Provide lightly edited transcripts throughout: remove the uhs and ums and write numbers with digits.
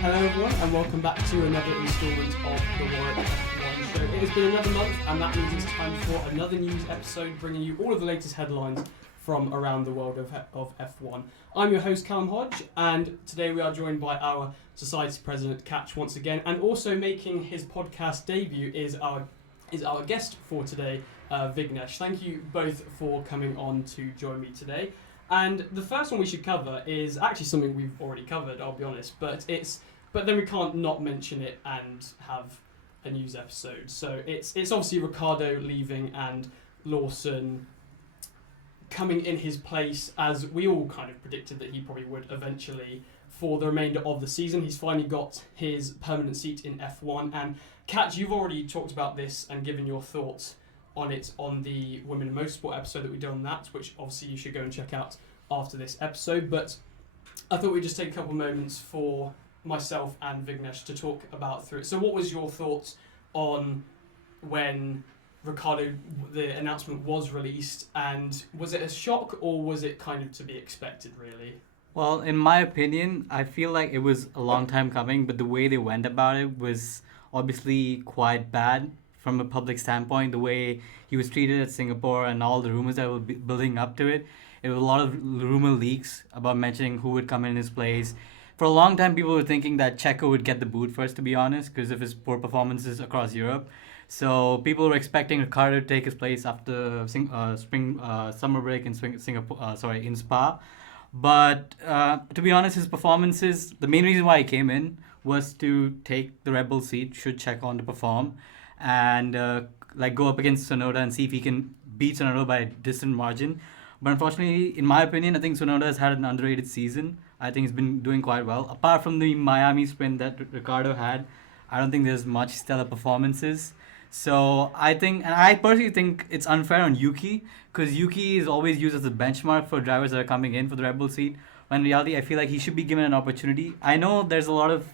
Hello everyone and welcome back to another instalment of the Warwick F1 Show. It has been another month and that means it's time for another news episode bringing you all of the latest headlines from around the world of F1. I'm your host Callum Hodge and today we are joined by our Society President Katch once again, and also making his podcast debut is our guest for today, Vignesh. Thank you both for coming on to join me today. And the first one we should cover is actually something we've already covered, I'll be honest, but then we can't not mention it and have a news episode. So it's obviously Ricciardo leaving and Lawson coming in his place, as we all kind of predicted that he probably would eventually for the remainder of the season. He's finally got his permanent seat in F1. And Katch, you've already talked about this and given your thoughts on it on the Women in Motorsport episode that we did on that, which obviously you should go and check out after this episode. But I thought we'd just take a couple of moments for myself and Vignesh to talk about through it. So what was your thoughts on when Ricciardo, the announcement was released, and was it a shock or was it kind of to be expected really? Well, in my opinion, I feel like it was a long time coming, but the way they went about it was obviously quite bad from a public standpoint. The way he was treated at Singapore and all the rumors that were building up to it. It was a lot of rumor leaks about mentioning who would come in his place. For a long time, people were thinking that Checo would get the boot first, to be honest, because of his poor performances across Europe. So people were expecting Ricciardo to take his place after summer break in in Spa. But to be honest, his performances, the main reason why he came in was to take the Red Bull seat should Checo on to perform, and go up against Tsunoda and see if he can beat Tsunoda by a distant margin. But unfortunately, in my opinion, I think Tsunoda has had an underrated season. I think he's been doing quite well. Apart from the Miami sprint that Ricciardo had, I don't think there's much stellar performances. So I personally think it's unfair on Yuki, because Yuki is always used as a benchmark for drivers that are coming in for the Red Bull seat. When in reality, I feel like he should be given an opportunity. I know there's a lot of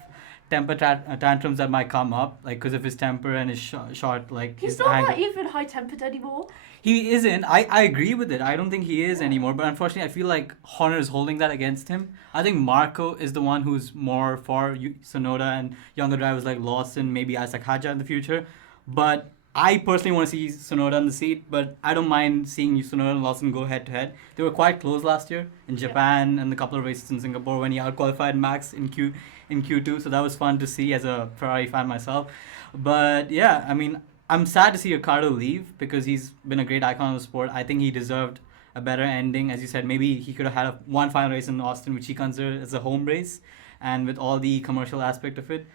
temper tantrums that might come up, like because of his temper and his short, like he's his not anger. that even high-tempered anymore. He isn't. I agree with it. I don't think he is anymore. But unfortunately, I feel like Horner is holding that against him. I think Marco is the one who's more for Tsunoda and younger drivers like Lawson, maybe Isaac Hadjar in the future. But I personally want to see Tsunoda on the seat. But I don't mind seeing Tsunoda and Lawson go head-to-head. They were quite close last year in Japan and a couple of races in Singapore when he outqualified Max in Q2. So that was fun to see as a Ferrari fan myself. But yeah, I mean, I'm sad to see Ricciardo leave because he's been a great icon of the sport. I think he deserved a better ending. As you said, maybe he could have had one final race in Austin, which he considered as a home race, and with all the commercial aspect of it.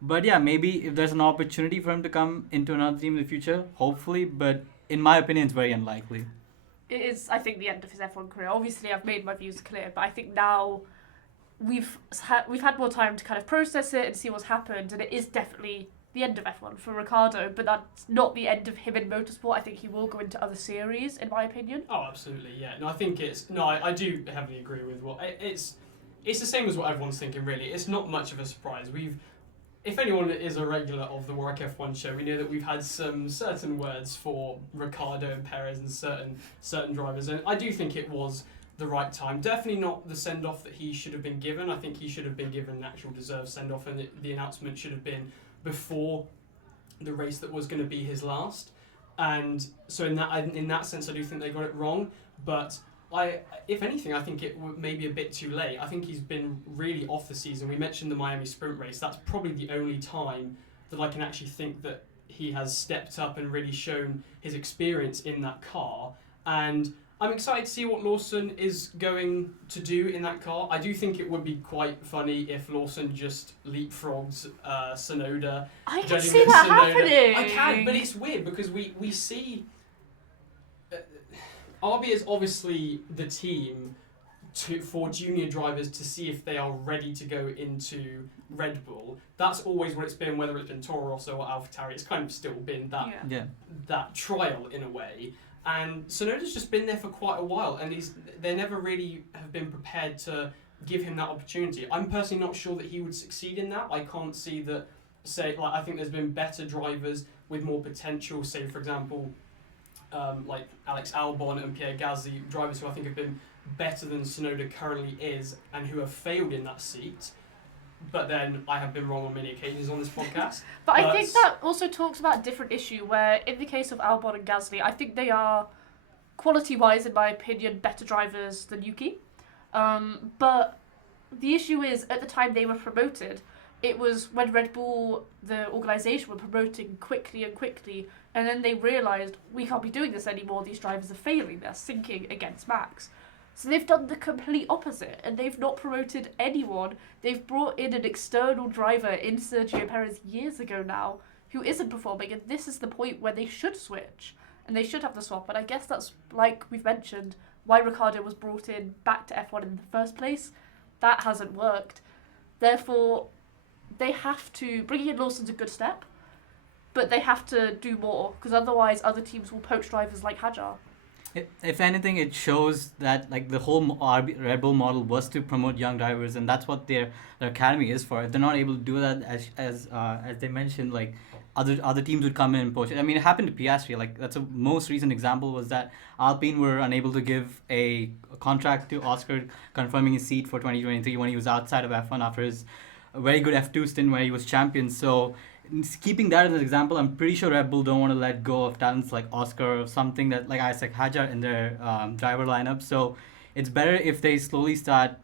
But yeah, maybe if there's an opportunity for him to come into another team in the future, hopefully. But in my opinion, it's very unlikely. It is, I think, the end of his F1 career. Obviously, I've made my views clear, but I think now we've had more time to kind of process it and see what's happened, and it is definitely the end of F1 for Ricciardo, but that's not the end of him in motorsport. I think he will go into other series, in my opinion. Oh, absolutely, yeah. No, I think I do heavily agree with it's the same as what everyone's thinking, really. It's not much of a surprise. If anyone is a regular of the Warwick F1 Show, we know that we've had some certain words for Ricciardo and Perez and certain drivers, and I do think it was the right time. Definitely not the send-off that he should have been given. I think he should have been given an actual deserved send-off, and the announcement should have been before the race that was going to be his last. And so in that sense, I do think they got it wrong. But if anything, I think it may be a bit too late. I think he's been really off the season. We mentioned the Miami sprint race. That's probably the only time that I can actually think that he has stepped up and really shown his experience in that car. And I'm excited to see what Lawson is going to do in that car. I do think it would be quite funny if Lawson just leapfrogs Tsunoda. I can see that happening. I can, but it's weird because we see... RB is obviously the team for junior drivers to see if they are ready to go into Red Bull. That's always what it's been, whether it's been Toro Rosso or AlphaTauri. It's kind of still been that trial in a way. And Tsunoda's just been there for quite a while, and they never really have been prepared to give him that opportunity. I'm personally not sure that he would succeed in that. I can't see that. I think there's been better drivers with more potential. Say, for example, like Alex Albon and Pierre Gasly, drivers who I think have been better than Tsunoda currently is, and who have failed in that seat. but then I have been wrong on many occasions on this podcast. But I think that also talks about a different issue where, in the case of Albon and Gasly, I think they are, quality-wise, in my opinion, better drivers than Yuki. But the issue is, at the time they were promoted, it was when Red Bull, the organisation, were promoting quickly, and then they realised, we can't be doing this anymore, these drivers are failing, they're sinking against Max. So they've done the complete opposite, and they've not promoted anyone. They've brought in an external driver in Sergio Perez years ago now, who isn't performing, and this is the point where they should switch, and they should have the swap. And I guess that's, like we've mentioned, why Ricciardo was brought in back to F1 in the first place. That hasn't worked. Therefore, they have to, bringing in Lawson's a good step, but they have to do more, because otherwise other teams will poach drivers like Hajar. If anything, it shows that like the whole Red Bull model was to promote young drivers, and that's what their academy is for. If they're not able to do that, as they mentioned, like other teams would come in and poach it. I mean, it happened to Piastri. Like that's a most recent example was that Alpine were unable to give a contract to Oscar, confirming his seat for 2023 when he was outside of F1 after his very good F2 stint where he was champion. So keeping that as an example, I'm pretty sure Red Bull don't want to let go of talents like Oscar or something that like Isaac Hajar in their driver lineup. So it's better if they slowly start,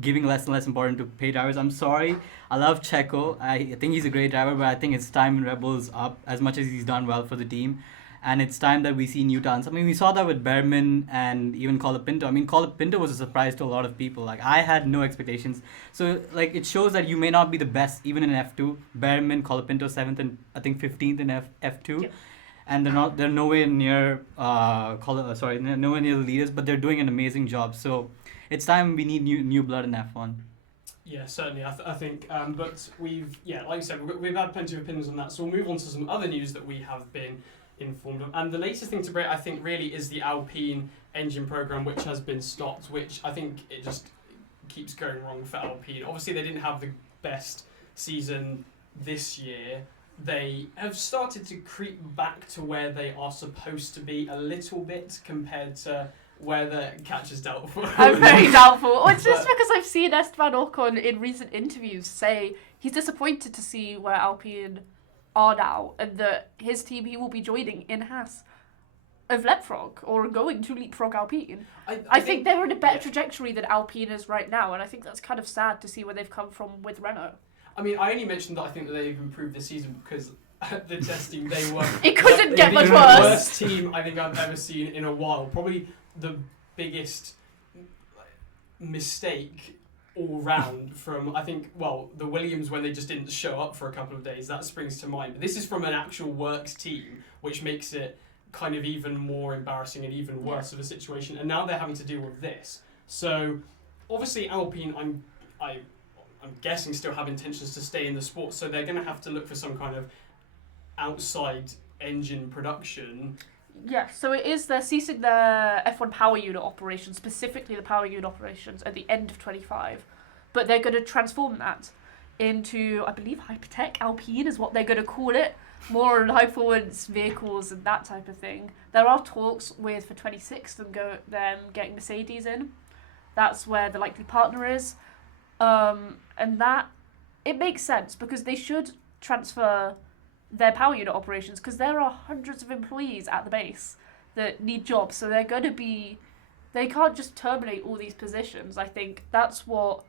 giving less and less importance to paid drivers. I'm sorry, I love Checo. I think he's a great driver, but I think it's time when Red Bull is up as much as he's done well for the team. And it's time that we see new talents. I mean, we saw that with Behrman and even Colapinto. I mean, Colapinto was a surprise to a lot of people. Like, I had no expectations. So, like, it shows that you may not be the best, even in F2. Behrman, Colapinto 7th and I think 15th in F2. Yep. And they're nowhere near, nowhere near the leaders, but they're doing an amazing job. So, it's time we need new blood in F1. Yeah, certainly. I think, but like you said, we've had plenty of opinions on that. So we'll move on to some other news that we have been informed of. And the latest thing to break, I think, really is the Alpine engine program, which has been stopped, which I think it just keeps going wrong for Alpine. Obviously, they didn't have the best season this year. They have started to creep back to where they are supposed to be a little bit compared to where the Katch is doubtful. I'm very doubtful. Well, it's just because I've seen Esteban Ocon in recent interviews say he's disappointed to see where Alpine are now, and that his team he will be joining in Haas of leapfrog or going to leapfrog Alpine. I think they're in a better trajectory than Alpine is right now, and I think that's kind of sad to see where they've come from with Renault. I mean, I only mentioned that I think that they've improved this season because the testing they were. It couldn't get much the worse. Worst team I think I've ever seen in a while. Probably the biggest mistake all round from, I think, the Williams when they just didn't show up for a couple of days. That springs to mind. But this is from an actual works team, which makes it kind of even more embarrassing and even worse of a situation. And now they're having to deal with this. So obviously Alpine, I'm guessing, still have intentions to stay in the sport. So they're going to have to look for some kind of outside engine production. Yeah, so they're ceasing their F1 power unit operations, specifically the power unit operations, at the end of 25. But they're going to transform that into, I believe, Hypertech Alpine is what they're going to call it. More high-performance vehicles and that type of thing. There are talks for 26 them getting Mercedes in. That's where the likely partner is. And that, it makes sense because they should transfer their power unit operations because there are hundreds of employees at the base that need jobs. So they can't just terminate all these positions. I think that's what,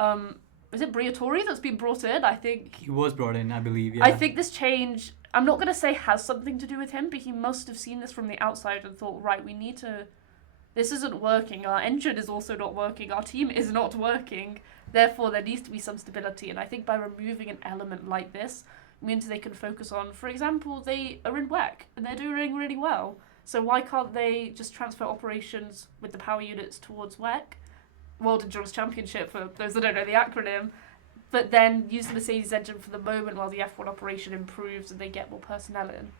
is it Briatore that's been brought in? I think he was brought in, I believe, yeah. I think this change, I'm not going to say has something to do with him, but he must have seen this from the outside and thought, right, this isn't working. Our engine is also not working. Our team is not working. Therefore, there needs to be some stability. And I think by removing an element like this, means they can focus on, for example, they are in WEC and they're doing really well. So why can't they just transfer operations with the power units towards WEC, World Endurance Championship, for those that don't know the acronym, but then use the Mercedes engine for the moment while the F1 operation improves and they get more personnel in.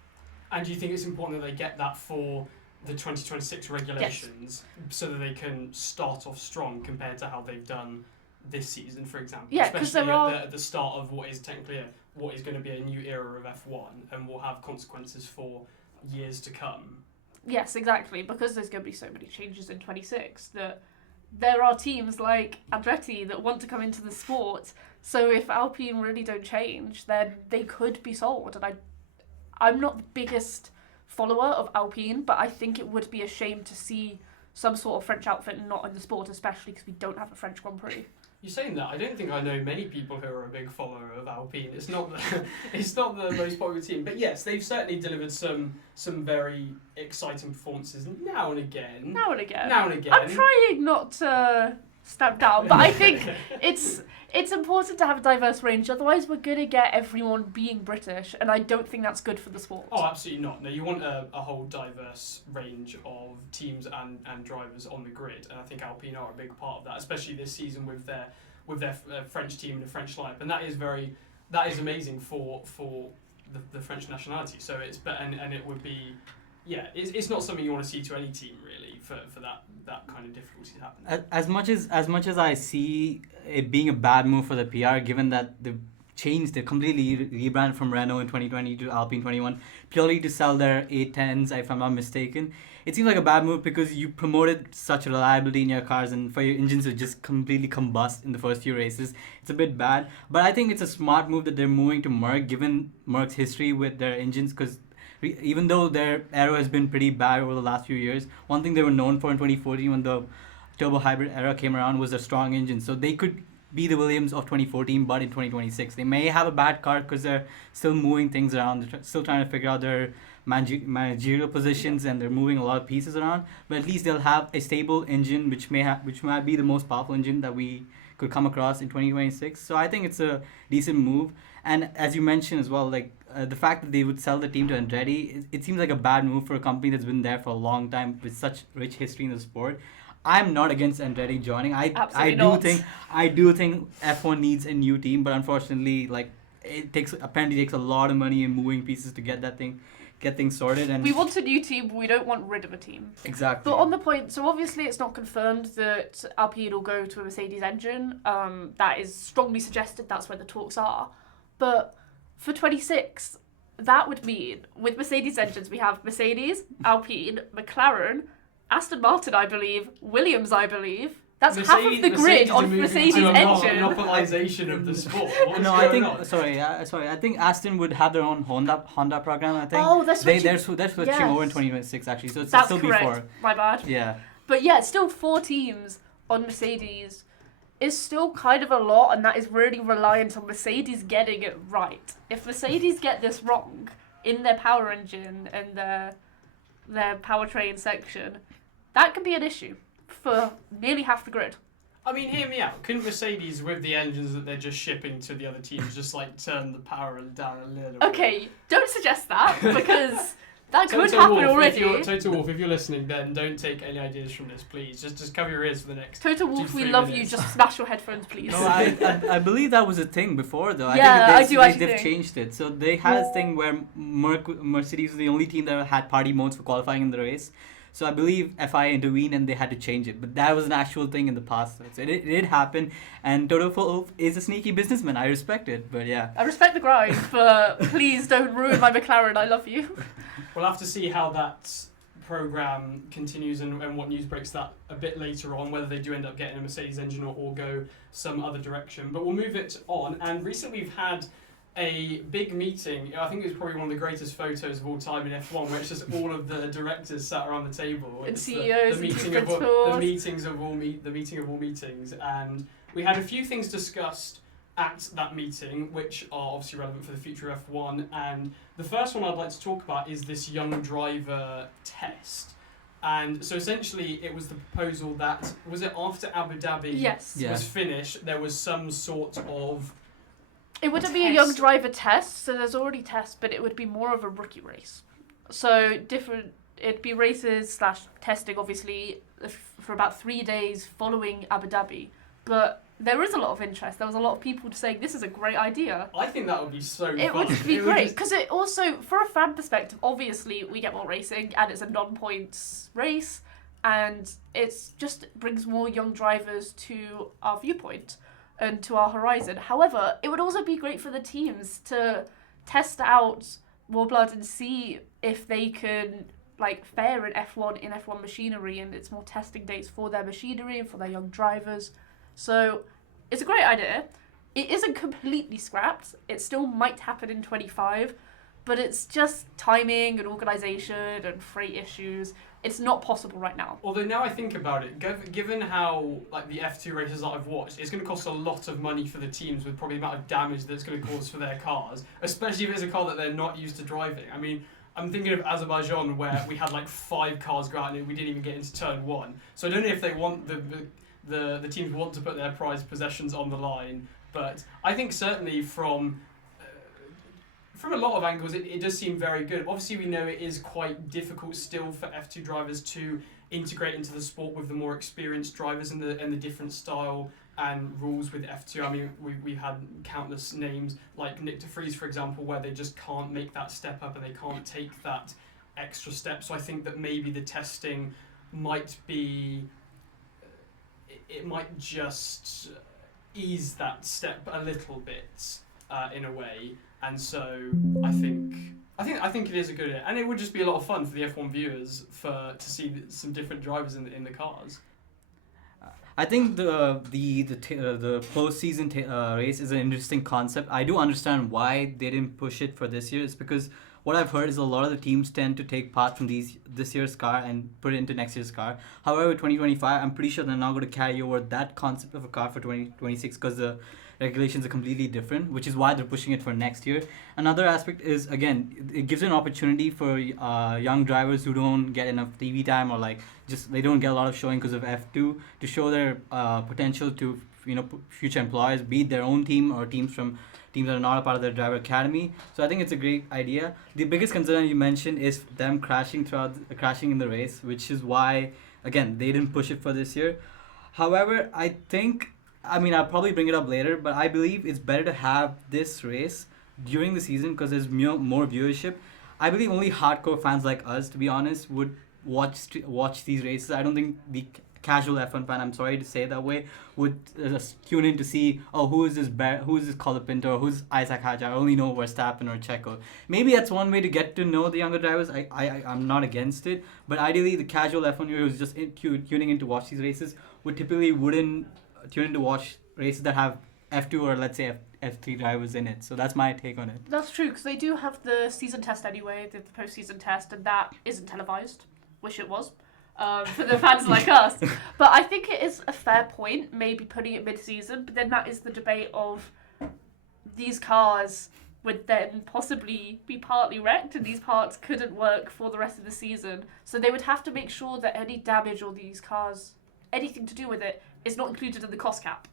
And do you think it's important that they get that for the 2026 regulations so that they can start off strong compared to how they've done this season, for example? Yeah, because especially at the start of what is technically what is going to be a new era of F1 and will have consequences for years to come. Yes, exactly, because there's going to be so many changes in 26 that there are teams like Andretti that want to come into the sport. So if Alpine really don't change, then they could be sold. And I'm not the biggest follower of Alpine, but I think it would be a shame to see some sort of French outfit not in the sport, especially because we don't have a French Grand Prix. You're saying that. I don't think I know many people who are a big follower of Alpine. It's not the most popular team, but yes, they've certainly delivered some very exciting performances now and again. Now and again. I'm trying not to stamp down, but I think it's important to have a diverse range. Otherwise, we're going to get everyone being British, and I don't think that's good for the sport. Oh, absolutely not. No, you want a whole diverse range of teams and drivers on the grid, and I think Alpine are a big part of that, especially this season with their French team and the French lineup, and that is amazing for the French nationality. So and it would be. Yeah, it's not something you want to see to any team really for that kind of difficulty to happen. As much as I see it being a bad move for the PR, given that they completely rebranded from Renault in 2020 to Alpine 21 purely to sell their A10s, if I'm not mistaken. It seems like a bad move because you promoted such reliability in your cars, and for your engines to just completely combust in the first few races, it's a bit bad. But I think it's a smart move that they're moving to Merc, given Merc's history with their engines, because even though their aero has been pretty bad over the last few years, one thing they were known for in 2014 when the turbo hybrid era came around was a strong engine. So they could be the Williams of 2014, but in 2026. They may have a bad car because they're still moving things around. They're still trying to figure out their managerial positions, and they're moving a lot of pieces around. But at least they'll have a stable engine, which might be the most powerful engine that we could come across in 2026. So I think it's a decent move. And as you mentioned as well, like the fact that they would sell the team to Andretti, it seems like a bad move for a company that's been there for a long time with such rich history in the sport. I'm not against Andretti joining. I do think F1 needs a new team, but unfortunately, like apparently takes a lot of money and moving pieces to get things sorted. And we want a new team, but we don't want rid of a team. Exactly. But on the point, so obviously it's not confirmed that Alpine will go to a Mercedes engine. That is strongly suggested. That's where the talks are. But for 26, that would mean with Mercedes engines, we have Mercedes, Alpine, McLaren, Aston Martin, I believe, Williams, I believe. That's half of the grid on Mercedes engine. Monopolization of the sport. No, I think. Sorry. I think Aston would have their own Honda program. I think. Oh, they're switching. They're switching over in 2026 actually. So it's That's still correct. before. My bad. Yeah. But yeah, still 4 teams on Mercedes is still kind of a lot, and that is really reliant on Mercedes getting it right. If Mercedes get this wrong in their power engine and their powertrain section, that could be an issue for nearly half the grid. I mean, hear me out. Couldn't Mercedes, with the engines that they're just shipping to the other teams, just like turn the power down a little bit? Okay, don't suggest that, because that could happen already. Toto Wolff, if you're listening, then don't take any ideas from this, please. Just cover your ears for the next Toto Wolff, we love you. Just smash your headphones, please. No, I believe that was a thing before, though. Yeah, They've changed it. So they had this thing where Mercedes was the only team that had party modes for qualifying in the race. So I believe FIA intervened and they had to change it. But that was an actual thing in the past. So it did happen. And Toto Wolff is a sneaky businessman. I respect it. But yeah. I respect the grind, but please don't ruin my McLaren. I love you. We'll have to see how that programme continues and what news breaks that a bit later on, whether they do end up getting a Mercedes engine or go some other direction. But we'll move it on. And recently we've had a big meeting. I think it was probably one of the greatest photos of all time in F1, where it's just all of the directors sat around the table. And it's CEOs, the meeting and the meetings of all meetings, and we had a few things discussed at that meeting, which are obviously relevant for the future of F1. And the first one I'd like to talk about is this young driver test. And so essentially, it was the proposal that was it after Abu Dhabi was finished, there was some sort of it wouldn't be a young driver test, so there's already tests, but it would be more of a rookie race. So it'd be races / testing, obviously, for about 3 days following Abu Dhabi. But there is a lot of interest. There was a lot of people saying, this is a great idea. I think that would be so fun. It would be great, because it also, for a fan perspective, obviously, we get more racing, and it's a non-points race, and it just brings more young drivers to our viewpoint and to our horizon. However, it would also be great for the teams to test out more blood and see if they can fair in F1 machinery, and it's more testing dates for their machinery and for their young drivers. So it's a great idea. It isn't completely scrapped. It still might happen in 25, but it's just timing and organisation and freight issues. It's not possible right now. Although now I think about it, given how the F2 races that I've watched, it's going to cost a lot of money for the teams with probably the amount of damage that it's going to cause for their cars, especially if it's a car that they're not used to driving. I mean, I'm thinking of Azerbaijan where we had 5 cars go out and we didn't even get into turn 1. So I don't know if they want the teams want to put their prized possessions on the line, but I think certainly from a lot of angles, it does seem very good. Obviously, we know it is quite difficult still for F2 drivers to integrate into the sport with the more experienced drivers and the different style and rules with F2. I mean, we've had countless names like Nick de Vries, for example, where they just can't make that step up and they can't take that extra step. So I think that maybe the testing might be... It might just ease that step a little bit in a way. And so I think it is a good idea, and it would just be a lot of fun for the F1 viewers to see some different drivers in the cars. I think the postseason race is an interesting concept. I do understand why they didn't push it for this year. It's because what I've heard is a lot of the teams tend to take part from this year's car and put it into next year's car. However, 2025, I'm pretty sure they're not going to carry over that concept of a car for 2026 because the regulations are completely different, which is why they're pushing it for next year. Another aspect is, again, it gives an opportunity for young drivers who don't get enough TV time or they don't get a lot of showing because of F2 to show their potential to future employers, be it their own team or teams that are not a part of their driver academy. So I think it's a great idea. The biggest concern you mentioned is them crashing in the race, which is why, again, they didn't push it for this year. However, I'll probably bring it up later, but I believe it's better to have this race during the season because there's more viewership. I believe only hardcore fans like us, to be honest, would watch these races. I don't think the casual F1 fan, I'm sorry to say it that way, would tune in to see, who is this Colapinto or who's Isaac Hatch. I only know Verstappen or Checo. Maybe that's one way to get to know the younger drivers. I'm not against it, but ideally the casual F1 viewer who's just tuning in to watch these races wouldn't tune in to watch races that have F2 or let's say F3 drivers in it. So that's my take on it. That's true, because they do have the season test anyway, the post-season test, and that isn't televised. Wish it was. For the fans like us. But I think it is a fair point, maybe putting it mid-season, but then that is the debate of these cars would then possibly be partly wrecked and these parts couldn't work for the rest of the season. So they would have to make sure that any damage on these cars, anything to do with it, is not included in the cost cap.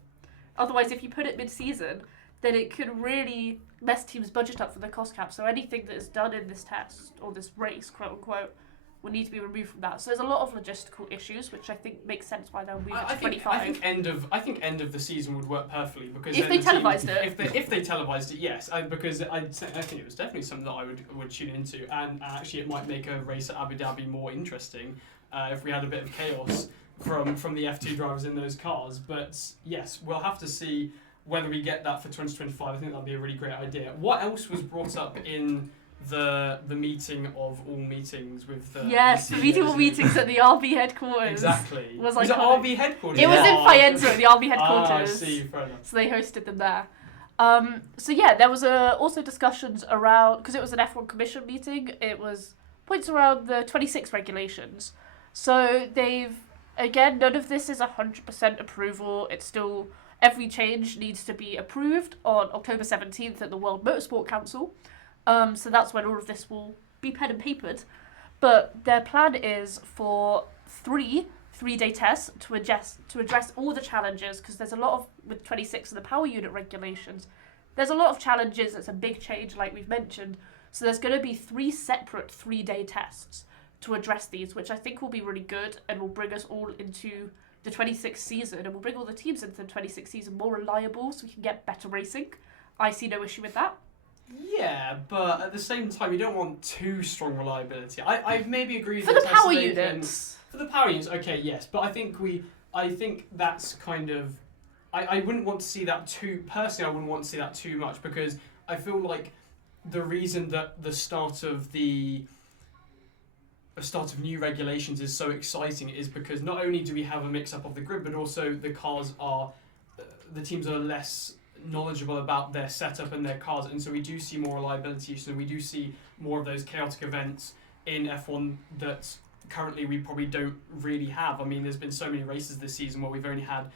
Otherwise, if you put it mid-season, then it could really mess teams' budget up for the cost cap. So anything that is done in this test, or this race, quote-unquote, will need to be removed from that. So there's a lot of logistical issues, which I think makes sense why they'll move it to 25. I think end of the season would work perfectly because if they televised it. If they televised it, yes, because I think it was definitely something that I would tune into, and actually it might make a race at Abu Dhabi more interesting if we had a bit of chaos from the F2 drivers in those cars. But yes, we'll have to see whether we get that for 2025. I think that'd be a really great idea. What else was brought up in the meeting of all meetings with the... Yes, the meeting of all meetings at the RB headquarters. Exactly. Was it RB headquarters? It was in Faenza at the RB headquarters. I see, fair enough. So they hosted them there. So yeah, there was also discussions around, because it was an F1 Commission meeting, it was points around the 26 regulations. So they've, again, none of this is 100% approval. It's still, every change needs to be approved on October 17th at the World Motorsport Council. So that's when all of this will be pen and papered. But their plan is for three-day tests to address all the challenges, because there's a lot of, with 26 and the power unit regulations, there's a lot of challenges. It's a big change, like we've mentioned. So there's going to be 3 separate 3-day tests to address these, which I think will be really good and will bring us all into the 26th season, and will bring all the teams into the 26th season more reliable so we can get better racing. I see no issue with that. Yeah, but at the same time, you don't want too strong reliability. I maybe agree for the power units. For the power units, okay, yes, but I think that's kind of, I wouldn't want to see that too. Personally, I wouldn't want to see that too much, because I feel like the reason that the start of the start of new regulations is so exciting is because not only do we have a mix-up of the grid, but also the cars are, the teams are less knowledgeable about their setup and their cars, and so we do see more reliability issues, and we do see more of those chaotic events in F1 that currently we probably don't really have. I mean, there's been so many races this season where we've only had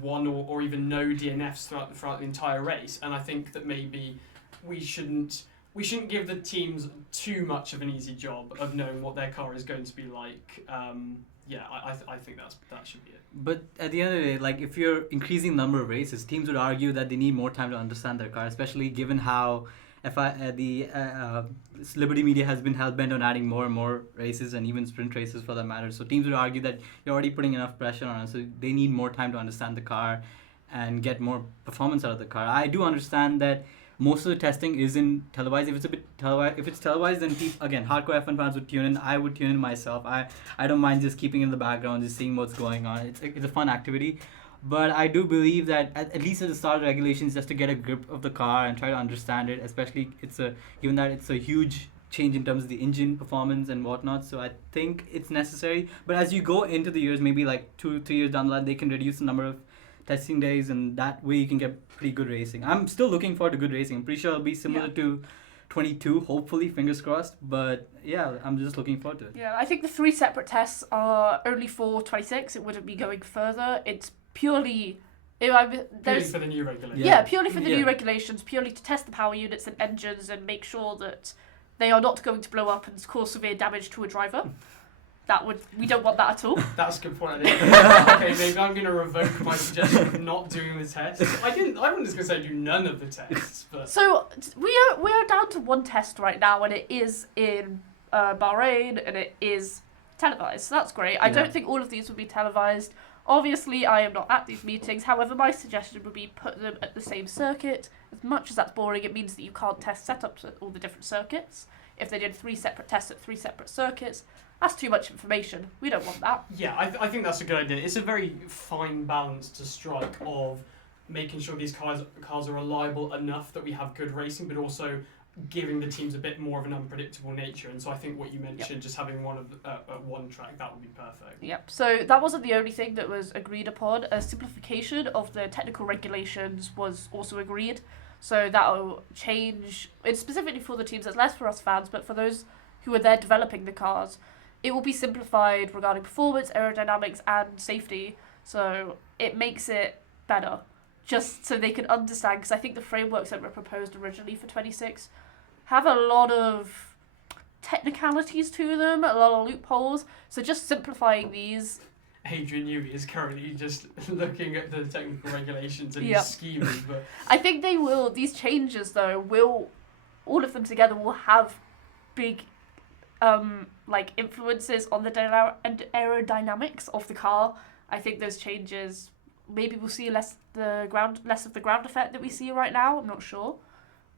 one or even no DNFs throughout the entire race, and I think that maybe we shouldn't give the teams too much of an easy job of knowing what their car is going to be like. I think that should be it. But at the end of the day, like if you're increasing the number of races, teams would argue that they need more time to understand their car, especially given how Liberty Media has been hell-bent on adding more and more races and even sprint races for that matter. So teams would argue that you're already putting enough pressure on us, so they need more time to understand the car and get more performance out of the car. I do understand that most of the testing isn't televised. If it's televised, then again, hardcore F1 fans would tune in. I would tune in myself. I don't mind just keeping it in the background, just seeing what's going on. It's a fun activity. But I do believe that at least at the start of regulations, just to get a grip of the car and try to understand it, especially given that it's a huge change in terms of the engine performance and whatnot. So I think it's necessary. But as you go into the years, maybe like 2-3 years down the line, they can reduce the number of testing days, and that way you can get pretty good racing. I'm still looking forward to good racing. I'm pretty sure it'll be similar to 22, hopefully, fingers crossed. But yeah, I'm just looking forward to it. Yeah, I think the 3 separate tests are only for 26. It wouldn't be going further. It's purely for the new regulations. Yeah, purely for the new regulations, purely to test the power units and engines and make sure that they are not going to blow up and cause severe damage to a driver. We don't want that at all. That's a good point. Okay, maybe I'm going to revoke my suggestion of not doing the tests. I wasn't just going to say do none of the tests, but so we are down to 1 test right now, and it is in Bahrain, and it is televised. So that's great. I don't think all of these will be televised. Obviously, I am not at these meetings. However, my suggestion would be put them at the same circuit. As much as that's boring, it means that you can't test setups at all the different circuits. If they did 3 separate tests at 3 separate circuits, that's too much information. We don't want that. Yeah, I think that's a good idea. It's a very fine balance to strike of making sure these cars are reliable enough that we have good racing, but also giving the teams a bit more of an unpredictable nature. And so I think what you mentioned, just having one track, that would be perfect. Yep. So that wasn't the only thing that was agreed upon. A simplification of the technical regulations was also agreed. So that'll change. It's specifically for the teams. It's less for us fans, but for those who are there developing the cars, it will be simplified regarding performance, aerodynamics, and safety. So it makes it better, just so they can understand. Because I think the frameworks that were proposed originally for 26 have a lot of technicalities to them, a lot of loopholes. So just simplifying these. Adrian Newey is currently just looking at the technical regulations and he's scheming. But I think they will. These changes, though, all of them together will have big influences on the aerodynamics of the car. I think those changes, maybe we'll see less of the ground effect that we see right now. I'm not sure.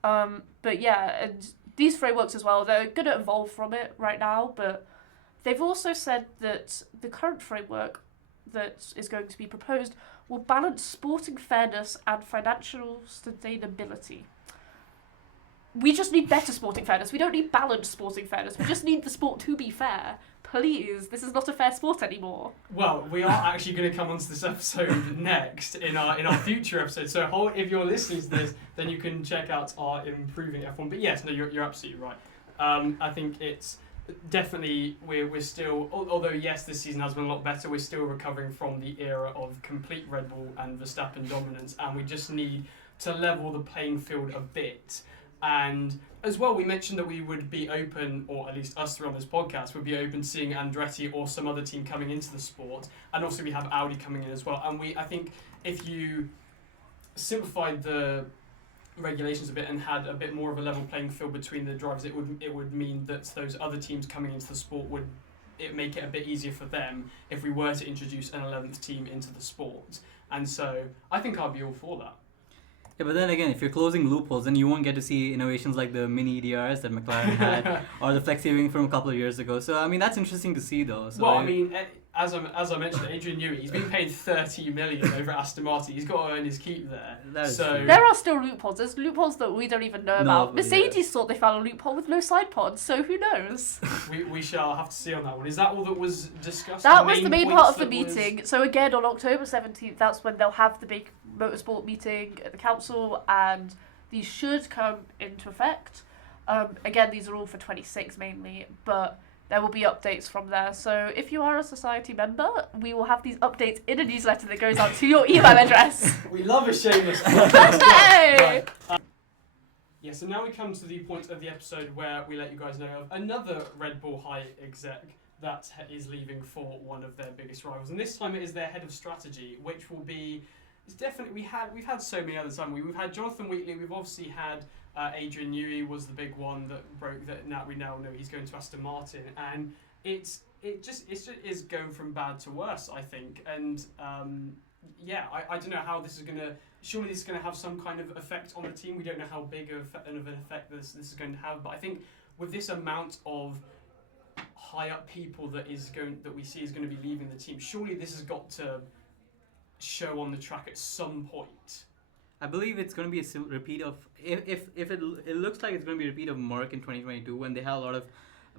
But yeah, and these frameworks as well, they're going to evolve from it right now, but they've also said that the current framework that is going to be proposed will balance sporting fairness and financial sustainability. We just need better sporting fairness. We don't need balanced sporting fairness. We just need the sport to be fair. Please, this is not a fair sport anymore. Well, we are actually going to come onto this episode next in our future episode. So if you're listening to this, then you can check out our Improving F1. But yes, no, you're absolutely right. I think it's definitely we're still, although yes, this season has been a lot better, we're still recovering from the era of complete Red Bull and Verstappen dominance, and we just need to level the playing field a bit. And as well, we mentioned that we would be open, or at least us three on this podcast, would be open to seeing Andretti or some other team coming into the sport. And also we have Audi coming in as well. And I think if you simplified the regulations a bit and had a bit more of a level playing field between the drivers, it would mean that those other teams coming into the sport would make it a bit easier for them if we were to introduce an 11th team into the sport. And so I think I'd be all for that. Yeah, but then again, if you're closing loopholes, then you won't get to see innovations like the mini EDRs that McLaren had or the flex saving from a couple of years ago. So, I mean, that's interesting to see, though. So well, I mean, as I mentioned, Adrian Newey, he's been paid 30 million over at Aston Martin. He's got to earn his keep there. There are still loopholes. There's loopholes that we don't even know about. Mercedes thought they found a loophole with no side pods, so who knows? we shall have to see on that one. Is that all that was discussed? That was the main part of the meeting. So again, on October 17th, that's when they'll have the big motorsport meeting at the council, and these should come into effect. Again, these are all for 26 mainly, but there will be updates from there. So if you are a society member, we will have these updates in a newsletter that goes out to your email address. We love a shameless Hey! Yeah, so now we come to the point of the episode where we let you guys know of another Red Bull high exec that is leaving for one of their biggest rivals. And this time it is their head of strategy, which will be... It's definitely... We've had so many others, haven't we? We've had Jonathan Wheatley, we've obviously had... Adrian Newey was the big one that broke that. Now we now know he's going to Aston Martin, and it just is going from bad to worse, I think. And I don't know how this is gonna. Surely this is gonna have some kind of effect on the team. We don't know how big of an effect this is going to have, but I think with this amount of high up people that we see is going to be leaving the team, surely this has got to show on the track at some point. I believe it's going to be a repeat of if it looks like it's going to be a repeat of Merck in 2022 when they had a lot of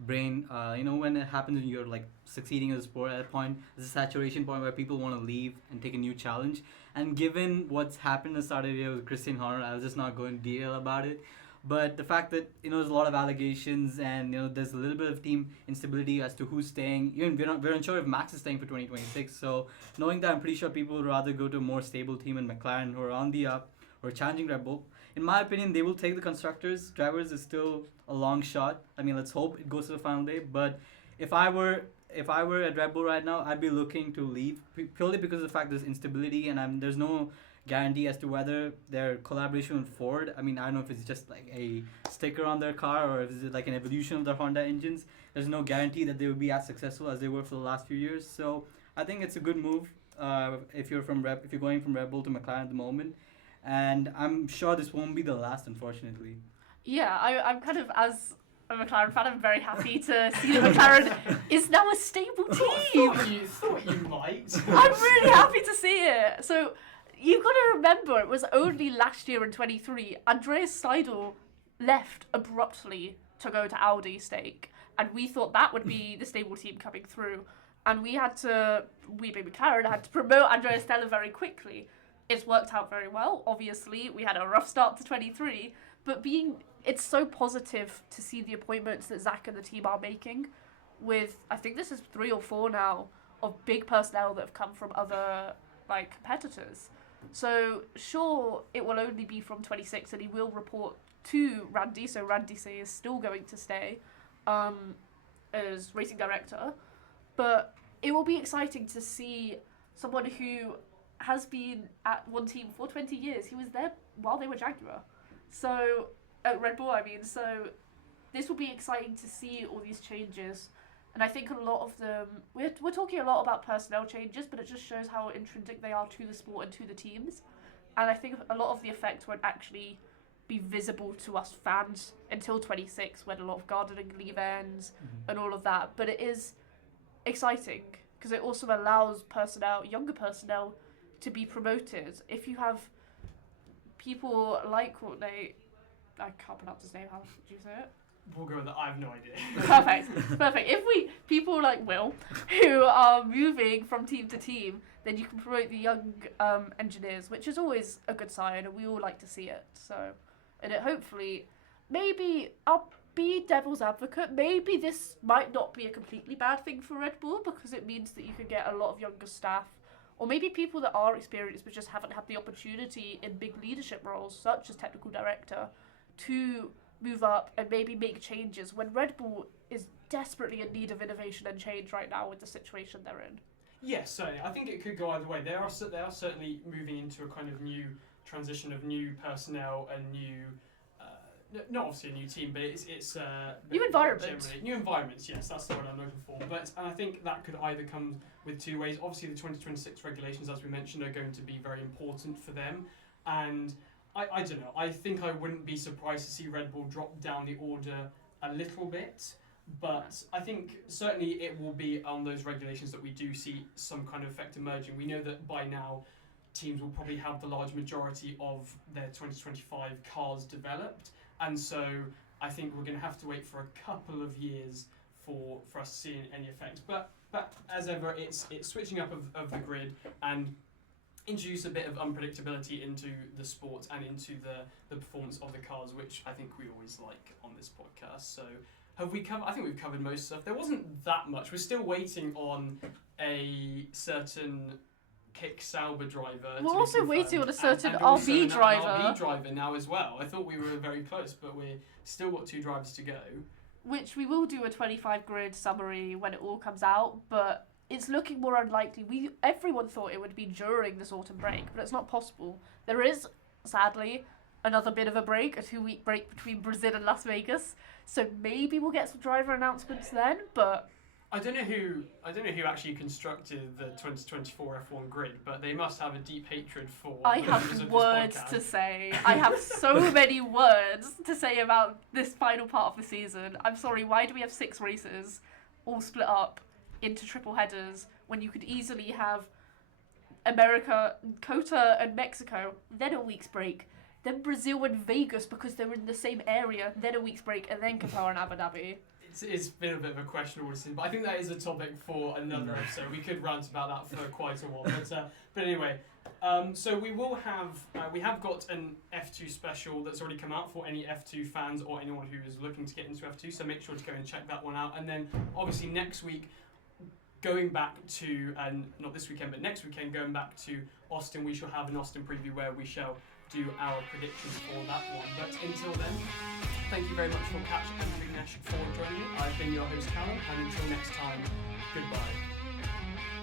brain. When it happens when you're like succeeding in the sport at a point, there's a saturation point where people want to leave and take a new challenge. And given what's happened at the start of the year with Christian Horner, I'll just not go in detail about it. But the fact that there's a lot of allegations and there's a little bit of team instability as to who's staying. Even we're unsure if Max is staying for 2026. So knowing that, I'm pretty sure people would rather go to a more stable team in McLaren who are on the up or challenging Red Bull. In my opinion, they will take the constructors. Drivers is still a long shot. I mean, let's hope it goes to the final day. But if I were at Red Bull right now, I'd be looking to leave purely because of the fact there's instability and there's no guarantee as to whether their collaboration with Ford, I mean, I don't know if it's just like a sticker on their car or if it's like an evolution of their Honda engines. There's no guarantee that they will be as successful as they were for the last few years. So I think it's a good move if you're going from Red Bull to McLaren at the moment. And I'm sure this won't be the last, unfortunately. Yeah, I'm kind of, as a McLaren fan, I'm very happy to see that McLaren is now a stable team. I thought you might. I'm really happy to see it. So you've got to remember, it was only last year in 23, Andreas Seidel left abruptly to go to Audi stake. And we thought that would be the stable team coming through. And we being McLaren, had to promote Andreas Seidel very quickly. It's worked out very well. Obviously, we had a rough start to 23, but it's so positive to see the appointments that Zach and the team are making with, I think this is 3 or 4 now, of big personnel that have come from other competitors. So sure, it will only be from 26 and he will report to Randy, so Randy is still going to stay as racing director, but it will be exciting to see someone who has been at one team for 20 years. He was there while they were Jaguar. So, at Red Bull, So, this will be exciting to see all these changes. And I think a lot of them... We're talking a lot about personnel changes, but it just shows how intrinsic they are to the sport and to the teams. And I think a lot of the effects won't actually be visible to us fans until 26, when a lot of gardening leave ends and all of that. But it is exciting, because it also allows younger personnel, to be promoted. If you have people like Courtenay, I can't pronounce his name, how do you say it? We'll go with that, I have no idea. Perfect. If people like Will, who are moving from team to team, then you can promote the young engineers, which is always a good sign, and we all like to see it. So, and it hopefully, maybe, I'll be devil's advocate, maybe this might not be a completely bad thing for Red Bull, because it means that you can get a lot of younger staff, or maybe people that are experienced but just haven't had the opportunity in big leadership roles, such as technical director, to move up and maybe make changes when Red Bull is desperately in need of innovation and change right now with the situation they're in. Yes, certainly. I think it could go either way. They are certainly moving into a kind of new transition of new personnel and new... not obviously a new team, but it's new environment. New environments, yes, that's the word I'm looking for. And I think that could either come with two ways. Obviously, the 2026 regulations, as we mentioned, are going to be very important for them. And I don't know. I think I wouldn't be surprised to see Red Bull drop down the order a little bit. But I think certainly it will be on those regulations that we do see some kind of effect emerging. We know that by now teams will probably have the large majority of their 2025 cars developed, and so I think we're going to have to wait for a couple of years for us to see any effects. But as ever, it's switching up of the grid and introduce a bit of unpredictability into the sport and into the performance of the cars, which I think we always like on this podcast. So have we covered? I think we've covered most stuff. There wasn't that much. We're still waiting on a certain Kick Sauber driver. We're also waiting on a certain and also RB an driver. RB driver now as well. I thought we were very close, but we've still got 2 drivers to go. Which we will do a 25 grid summary when it all comes out, but it's looking more unlikely. Everyone thought it would be during this autumn break, but it's not possible. There is, sadly, another bit of a break, a 2-week break between Brazil and Las Vegas. So maybe we'll get some driver announcements then, but I don't know who actually constructed the 2024 F1 grid, but they must have a deep hatred for I the members have of words this podcast. to say. I have so many words to say about this final part of the season. I'm sorry, why do we have 6 races all split up into triple headers when you could easily have America, COTA and Mexico, then a week's break, then Brazil and Vegas because they're in the same area, then a week's break, and then Qatar and Abu Dhabi? It's been a bit of a questionable decision, but I think that is a topic for another episode. We could rant about that for quite a while, but anyway. So we will have we have got an F2 special that's already come out for any F2 fans or anyone who is looking to get into F2. So make sure to go and check that one out. And then obviously next week, going back to not this weekend but next weekend, going back to Austin, we shall have an Austin preview where we shall do our predictions for that one. But until then, thank you very much for Katch and Vignesh for joining me. I've been your host Callum, and until next time, goodbye.